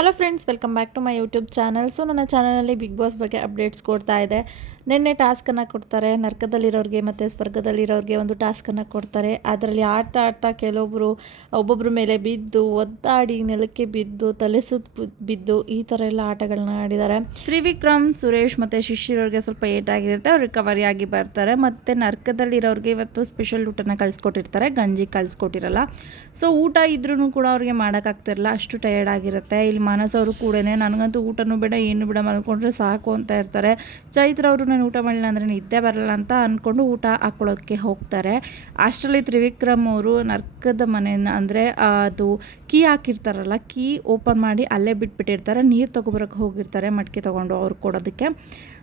Hello friends welcome back to my YouTube channel so ನನ್ನ ಚಾನಲಲ್ಲಿ big boss ಬಗ್ಗೆ updates ಕೊಡ್ತಾ ಇದೆ. ನಿನ್ನೆ ಟಾಸ್ಕನ್ನು ಕೊಡ್ತಾರೆ. ನರ್ಕದಲ್ಲಿರೋರಿಗೆ ಮತ್ತು ಸ್ವರ್ಗದಲ್ಲಿರೋರಿಗೆ ಒಂದು ಟಾಸ್ಕನ್ನು ಕೊಡ್ತಾರೆ. ಅದರಲ್ಲಿ ಆಡ್ತಾ ಆಡ್ತಾ ಕೆಲವೊಬ್ಬರು ಒಬ್ಬೊಬ್ಬರ ಮೇಲೆ ಬಿದ್ದು, ಒದ್ದಾಡಿ ನೆಲಕ್ಕೆ ಬಿದ್ದು, ತಲೆ ಸುತ್ತ ಬಿದ್ದು ಈ ಥರ ಎಲ್ಲ ಆಟಗಳನ್ನ ಆಡಿದ್ದಾರೆ. ತ್ರಿವಿಕ್ರಮ್, ಸುರೇಶ್ ಮತ್ತು ಶಿಷ್ಯರವ್ರಿಗೆ ಸ್ವಲ್ಪ ಏಟಾಗಿರುತ್ತೆ. ಅವ್ರು ರಿಕವರಿ ಆಗಿ ಬರ್ತಾರೆ. ಮತ್ತು ನರ್ಕದಲ್ಲಿರೋರಿಗೆ ಇವತ್ತು ಸ್ಪೆಷಲ್ ಊಟನ ಕಳಿಸ್ಕೊಟ್ಟಿರ್ತಾರೆ. ಗಂಜಿ ಕಳಿಸ್ಕೊಟ್ಟಿರಲ್ಲ. ಸೊ ಊಟ ಇದ್ರೂ ಕೂಡ ಅವ್ರಿಗೆ ಮಾಡೋಕ್ಕಾಗ್ತಿರಲ್ಲ ಅಷ್ಟು ಟಯರ್ಡ್ ಆಗಿರುತ್ತೆ. ಇಲ್ಲಿ ಮಾನಸ್ ಅವರು ಕೂಡ ನನಗಂತೂ ಊಟನೂ ಬೇಡ, ಏನು ಬೇಡ ಮಲ್ಕೊಂಡ್ರೆ ಸಾಕು ಅಂತ ಇರ್ತಾರೆ. ಚೈತ್ರ ಅವರು ನಾನು ಊಟ ಮಾಡಲಿಲ್ಲ ಅಂದರೆ ನಿದ್ದೆ ಬರಲ್ಲ ಅಂತ ಅಂದ್ಕೊಂಡು ಊಟ ಹಾಕ್ಕೊಳ್ಳೋಕ್ಕೆ ಹೋಗ್ತಾರೆ. ಅಷ್ಟರಲ್ಲಿ ತ್ರಿವಿಕ್ರಮ್ ಅವರು ನರ್ಕದ ಮನೆಯ ಅಂದರೆ ಅದು ಕೀ ಹಾಕಿರ್ತಾರಲ್ಲ, ಕೀ ಓಪನ್ ಮಾಡಿ ಅಲ್ಲೇ ಬಿಟ್ಬಿಟ್ಟಿರ್ತಾರೆ. ನೀರು ತೊಗೊಬರಕ್ಕೆ ಹೋಗಿರ್ತಾರೆ ಮಡಿಕೆ ತೊಗೊಂಡು ಅವ್ರು ಕೊಡೋದಕ್ಕೆ.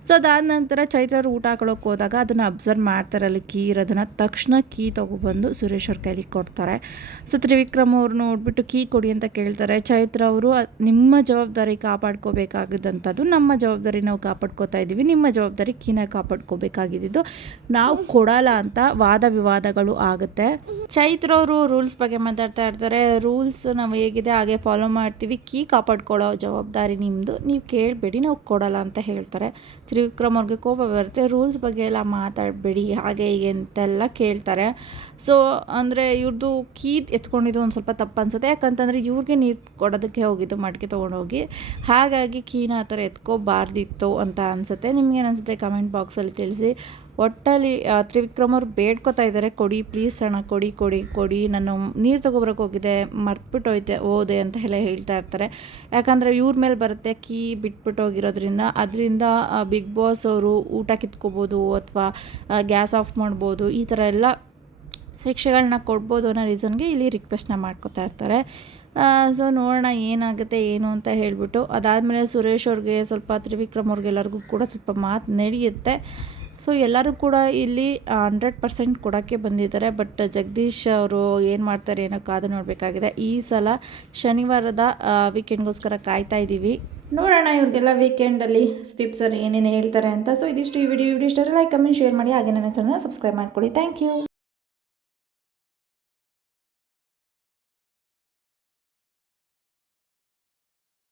ಸೊ ಅದಾದ ನಂತರ ಚೈತ್ರ ಅವರು ಊಟ ಹಾಕೊಳ್ಳೋಕೆ ಹೋದಾಗ ಅದನ್ನು ಅಬ್ಸರ್ವ್ ಮಾಡ್ತಾರೆ ಅಲ್ಲಿ ಕೀ ಇರೋದನ್ನು. ತಕ್ಷಣ ಕೀ ತೊಗೊಬಂದು ಸುರೇಶ್ ಅವ್ರ ಕೈಲಿ ಕೊಡ್ತಾರೆ. ಸೊ ತ್ರಿವಿಕ್ರಮ್ ಅವ್ರು ನೋಡ್ಬಿಟ್ಟು ಕೀ ಕೊಡಿ ಅಂತ ಕೇಳ್ತಾರೆ. ಚೈತ್ರ ಅವರು ನಿಮ್ಮ ಜವಾಬ್ದಾರಿ ಕಾಪಾಡ್ಕೋಬೇಕಾಗಿದ್ದಂಥದ್ದು ನಮ್ಮ ಜವಾಬ್ದಾರಿ ನಾವು ಕಾಪಾಡ್ಕೋತಾ ಇದ್ದೀವಿ. ನಿಮ್ಮ ಜವಾಬ್ದಾರಿ ಕೀನ ಕಾಪಾಡ್ಕೋಬೇಕಾಗಿದ್ದು ನಾವು ಕೊಡಲ್ಲ ಅಂತ ವಾದ ವಿವಾದಗಳು ಆಗುತ್ತೆ. ಚೈತ್ರ ಅವರು ರೂಲ್ಸ್ ಬಗ್ಗೆ ಮಾತಾಡ್ತಾ ಇರ್ತಾರೆ. ರೂಲ್ಸ್ ನಾವು ಹೇಗಿದೆ ಹಾಗೆ ಫಾಲೋ ಮಾಡ್ತೀವಿ. ಕೀ ಕಾಪಾಡ್ಕೊಳ್ಳೋ ಜವಾಬ್ದಾರಿ ನಿಮ್ಮದು ನೀವು ಕೇಳಬೇಡಿ, ನಾವು ಕೊಡಲ್ಲ ಅಂತ ಹೇಳ್ತಾರೆ. ತ್ರಿವಿಕ್ರಮ್ ಅವ್ರಿಗೆ ಕೋಪ ಬರುತ್ತೆ. ರೂಲ್ಸ್ ಬಗ್ಗೆ ಎಲ್ಲ ಮಾತಾಡಬೇಡಿ, ಹಾಗೆ ಹೀಗೆ ಅಂತೆಲ್ಲ ಕೇಳ್ತಾರೆ. ಸೊ ಅಂದರೆ ಇವ್ರದ್ದು ಕೀ ಎತ್ಕೊಂಡಿದ್ದು ಒಂದು ಸ್ವಲ್ಪ ತಪ್ಪು ಅನ್ಸುತ್ತೆ ಯಾಕಂತಂದರೆ ಇವ್ರಿಗೆ ನೀರು ಕೊಡೋದಕ್ಕೆ ಹೋಗಿದ್ದು ಮಡಿಕೆ ತೊಗೊಂಡೋಗಿ. ಹಾಗಾಗಿ ಕೀನ ಆ ಥರ ಎತ್ಕೋಬಾರ್ದಿತ್ತು ಅಂತ ಅನಿಸುತ್ತೆ. ನಿಮ್ಗೇನು ಅನಿಸುತ್ತೆ ಕಮೆಂಟ್ ಬಾಕ್ಸಲ್ಲಿ ತಿಳಿಸಿ. ಒಟ್ಟಲ್ಲಿ ತ್ರಿವಿಕ್ರಮ್ ಅವ್ರು ಬೇಡ್ಕೊತಾ ಇದ್ದಾರೆ. ಕೊಡಿ, ಪ್ಲೀಸ್ ಅಣ್ಣ, ಕೊಡಿ ಕೊಡಿ ಕೊಡಿ. ನಾನು ನೀರು ತೊಗೊಬರಕ್ಕೆ ಹೋಗಿದೆ ಮರ್ತ್ಬಿಟ್ಟು ಹೋಯ್ತೆ ಹೋದೆ ಅಂತ ಎಲ್ಲ ಹೇಳ್ತಾ ಇರ್ತಾರೆ. ಯಾಕಂದರೆ ಇವ್ರ ಮೇಲೆ ಬರುತ್ತೆ ಕೀ ಬಿಟ್ಬಿಟ್ಟು ಹೋಗಿರೋದ್ರಿಂದ. ಅದರಿಂದ ಬಿಗ್ ಬಾಸ್ ಅವರು ಊಟ ಕಿತ್ಕೋಬೋದು ಅಥವಾ ಗ್ಯಾಸ್ ಆಫ್ ಮಾಡ್ಬೋದು. ಈ ಥರ ಎಲ್ಲ ಶಿಕ್ಷೆಗಳನ್ನ ಕೊಡ್ಬೋದು ಅನ್ನೋ ರೀಸನ್ಗೆ ಇಲ್ಲಿ ರಿಕ್ವೆಸ್ಟ್ನ ಮಾಡ್ಕೋತಾ ಇರ್ತಾರೆ. ಸೊ ನೋಡೋಣ ಏನಾಗುತ್ತೆ, ಏನು ಅಂತ ಹೇಳಿಬಿಟ್ಟು. ಅದಾದಮೇಲೆ ಸುರೇಶ್ ಅವ್ರಿಗೆ ಸ್ವಲ್ಪ ತ್ರಿವಿಕ್ರಮ್ ಅವ್ರಿಗೆಲ್ಲರಿಗೂ ಕೂಡ ಸ್ವಲ್ಪ ಮಾತು ನಡೆಯುತ್ತೆ. ಸೊ ಎಲ್ಲರೂ ಕೂಡ ಇಲ್ಲಿ ಹಂಡ್ರೆಡ್ ಪರ್ಸೆಂಟ್ ಕೊಡೋಕ್ಕೆ ಬಂದಿದ್ದಾರೆ. ಬಟ್ ಜಗದೀಶ್ ಅವರು ಏನು ಮಾಡ್ತಾರೆ ಏನೋ ಕಾದು ನೋಡಬೇಕಾಗಿದೆ. ಈ ಸಲ ಶನಿವಾರದ ವೀಕೆಂಡ್ಗೋಸ್ಕರ ಕಾಯ್ತಾ ಇದ್ದೀವಿ ನೋಡೋಣ ಇವ್ರಿಗೆಲ್ಲ ವೀಕೆಂಡಲ್ಲಿ ಸುದೀಪ್ ಸರ್ ಏನೇನು ಹೇಳ್ತಾರೆ ಅಂತ. ಸೊ ಇದಿಷ್ಟು ಈ ವಿಡಿಯೋ ವಿಡಿಯೋ ಇಷ್ಟರ ಲೈಕ್ ಕಮೆಂಟ್ ಶೇರ್ ಮಾಡಿ. ಹಾಗೆ ನನ್ನ ಚಾನಲ್ ಸಬ್ಸ್ಕ್ರೈಬ್ ಮಾಡ್ಕೊಳ್ಳಿ. Thank you